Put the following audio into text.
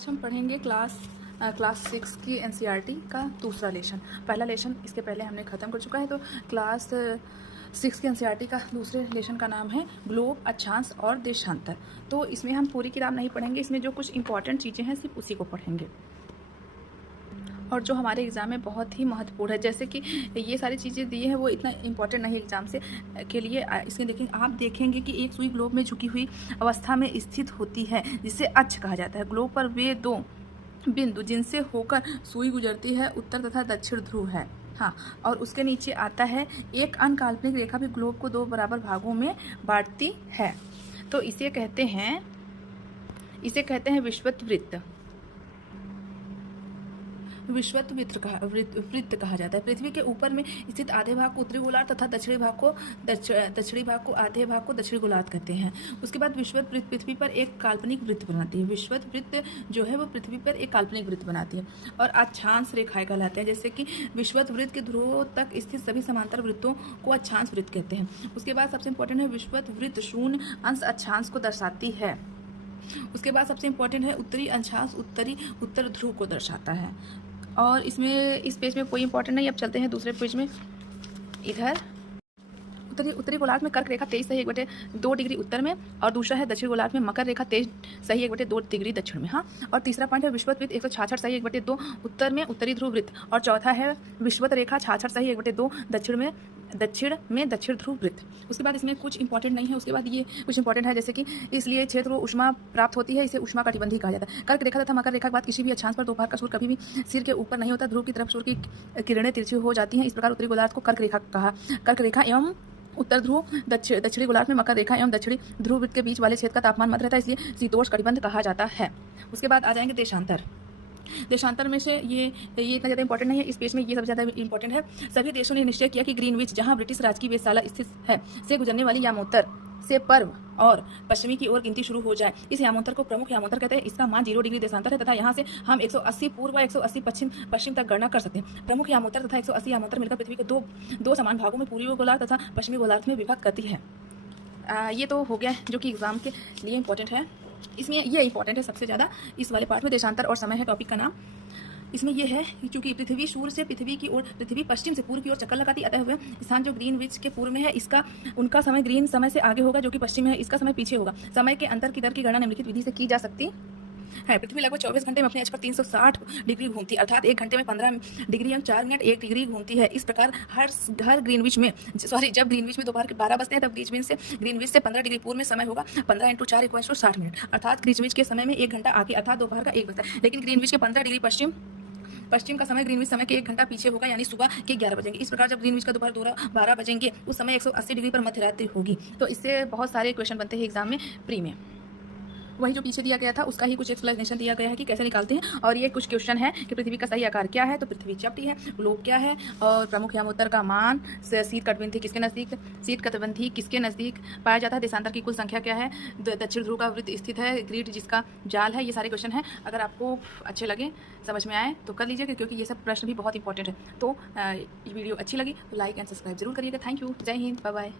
आज हम पढ़ेंगे क्लास 6 की एनसीईआरटी का दूसरा लेसन। पहला लेसन इसके पहले हमने ख़त्म कर चुका है। तो क्लास 6 की एनसीईआरटी का दूसरे लेसन का नाम है ग्लोब, अक्षांश और देशांतर। तो इसमें हम पूरी किताब नहीं पढ़ेंगे, इसमें जो कुछ इंपॉर्टेंट चीज़ें हैं सिर्फ उसी को पढ़ेंगे और जो हमारे एग्ज़ाम में बहुत ही महत्वपूर्ण है। जैसे कि ये सारी चीज़ें दी हैं वो इतना इंपॉर्टेंट नहीं एग्ज़ाम से के लिए। इसमें आप देखेंगे कि एक सुई ग्लोब में झुकी हुई अवस्था में स्थित होती है जिसे अक्ष कहा जाता है। ग्लोब पर वे दो बिंदु जिनसे होकर सुई गुजरती है उत्तर तथा दक्षिण ध्रुव है। हाँ, और उसके नीचे आता है एक अन्य काल्पनिक रेखा भी ग्लोब को दो बराबर भागों में बांटती है। तो इसे कहते हैं विषुवत वृत्त कहा जाता है। पृथ्वी के ऊपर में स्थित आधे भाग को उत्तरी गोलार्ध तथा दक्षिणी भाग को आधे भाग को दक्षिणी गोलार्ध कहते हैं। उसके बाद विषुवत वृत्त पृथ्वी पर एक काल्पनिक वृत्त बनाती है। विषुवत वृत्त जो है वो पृथ्वी पर एक काल्पनिक वृत्त बनाती है और अक्षांश रेखाएं कहलाते हैं। जैसे कि विषुवत वृत्त के ध्रुवों तक स्थित सभी समांतर वृत्तों को अक्षांश वृत्त कहते हैं। उसके बाद सबसे इंपॉर्टेंट है विषुवत वृत्त शून्य अंश अक्षांश को दर्शाती है। उसके बाद सबसे इंपॉर्टेंट है उत्तरी अक्षांश उत्तर ध्रुव को दर्शाता है। और इसमें इस पेज में कोई इंपॉर्टेंट नहीं। अब चलते हैं दूसरे पेज में। इधर उत्तरी गोलार्ध में कर्क रेखा 23 डिग्री उत्तर में और दूसरा है दक्षिण गोलार्ध में मकर रेखा 23 डिग्री दक्षिण में। हाँ, और तीसरा पॉइंट है विषुवत वृत्त 166 उत्तर में उत्तरी ध्रुव वृत्त और चौथा है विषुवत रेखा 66 दक्षिण में दक्षिण ध्रुव वृत्त। उसके बाद इसमें कुछ इंपॉर्टेंट नहीं है। उसके बाद ये कुछ इंपॉर्टेंट है, जैसे कि इसलिए क्षेत्र को ऊष्मा प्राप्त होती है, इसे ऊष्मा कटिबंधी कहा जाता है। कर्क रेखा तथा मकर रेखा के बाद किसी भी अक्षांश पर दोपहर का सूर्य कभी भी सिर के ऊपर नहीं होता। ध्रुव की तरफ सूर्य की किरणें तिरछी हो जाती हैं। इस प्रकार उत्तरी गोलार्ध को कर्क रेखा एवं उत्तर ध्रुव दक्षिणी गोलार्ध में मकर रेखा एवं दक्षिणी ध्रुव वृत्त के बीच वाले क्षेत्र का तापमान मध्य रहता है, इसलिए शीतोष्ण कटिबंध कहा जाता है। उसके बाद आ जाएंगे देशांतर में से ये इतना ज़्यादा इंपॉर्टेंट नहीं है। इस पेज में ये सबसे ज़्यादा इंपॉर्टेंट है। सभी देशों ने निश्चय किया कि ग्रीनविच, जहां ब्रिटिश राजकीय वेधशाला स्थित है, से गुजरने वाली यामोत्तर से पूर्व और पश्चिमी की ओर गिनती शुरू हो जाए। इस यामोत्तर को प्रमुख यामोत्तर कहते हैं। इसका मान 0 डिग्री देशांतर है तथा यहाँ से हम 180 पूर्व व 180 पश्चिम तक गणना कर सकते हैं। प्रमुख यामोत्तर तथा 180 यामोत्तर मिलकर पृथ्वी को दो समान भागों में पूर्वी गोलार्ध तथा पश्चिमी गोलार्ध में विभक्त करती है। ये तो हो गया जो कि एग्जाम के लिए इंपॉर्टेंट है। इसमें ये इंपॉर्टेंट है सबसे ज़्यादा इस वाले पार्ट में। देशांतर और समय है टॉपिक का नाम। इसमें यह है कि चूंकि पृथ्वी सूर्य से पृथ्वी पश्चिम से पूर्व की ओर चक्कर लगाती, अतः हुए स्थान जो ग्रीनविच के पूर्व में है उनका समय ग्रीन समय से आगे होगा, जो कि पश्चिम में है इसका समय पीछे होगा। समय के अंतर की दर की गणना निम्नलिखित विधि से की जा सकती है। पृथ्वी लगभग 24 घंटे में अपने अक्ष पर 360 डिग्री घूमती है, अर्थात 1 घंटे में 15 डिग्री एवं 4 मिनट 1 डिग्री घूमती है। इस प्रकार जब ग्रीनविच में दोपहर के 12 बजते हैं तब ग्रीनविच से 15 डिग्री पूर्व में समय होगा 15 × 4 = 60 मिनट, अर्थात ग्रीनविच के समय में 1 घंटा आगे अर्थात दोपहर का 1 बजता है। लेकिन ग्रीनविच के 15 डिग्री पश्चिम का समय ग्रीनविच समय के 1 घंटा पीछे होगा, यानी सुबह के 11 बजेंगे। इस प्रकार जब ग्रीनविच का दोपहर 12 बजेंगे उस समय 180 डिग्री पर मध्य रात्रि होगी। तो इससे बहुत सारे क्वेश्चन बनते हैं एग्जाम में प्री में। वही जो पीछे दिया गया था उसका ही कुछ एक्सप्लेनेशन दिया गया है कि कैसे निकालते हैं। और ये कुछ क्वेश्चन है कि पृथ्वी का सही आकार क्या है, तो पृथ्वी चपटी है, ग्लोब क्या है, और प्रमुख यामोत्तर का मान, शीत कटिबंधी किसके नज़दीक पाया जाता है, देशांतर की कुल संख्या क्या है, दक्षिण ध्रुव का वृत्त स्थित है, ग्रिड जिसका जाल है। ये सारे क्वेश्चन हैं। अगर आपको अच्छे लगे, समझ में आए तो कर लीजिएगा, क्योंकि ये सब प्रश्न भी बहुत इंपॉर्टेंट है। तो वीडियो अच्छी लगी तो लाइक एंड सब्सक्राइब जरूर करिएगा। Thank you. जय हिंद। Bye bye.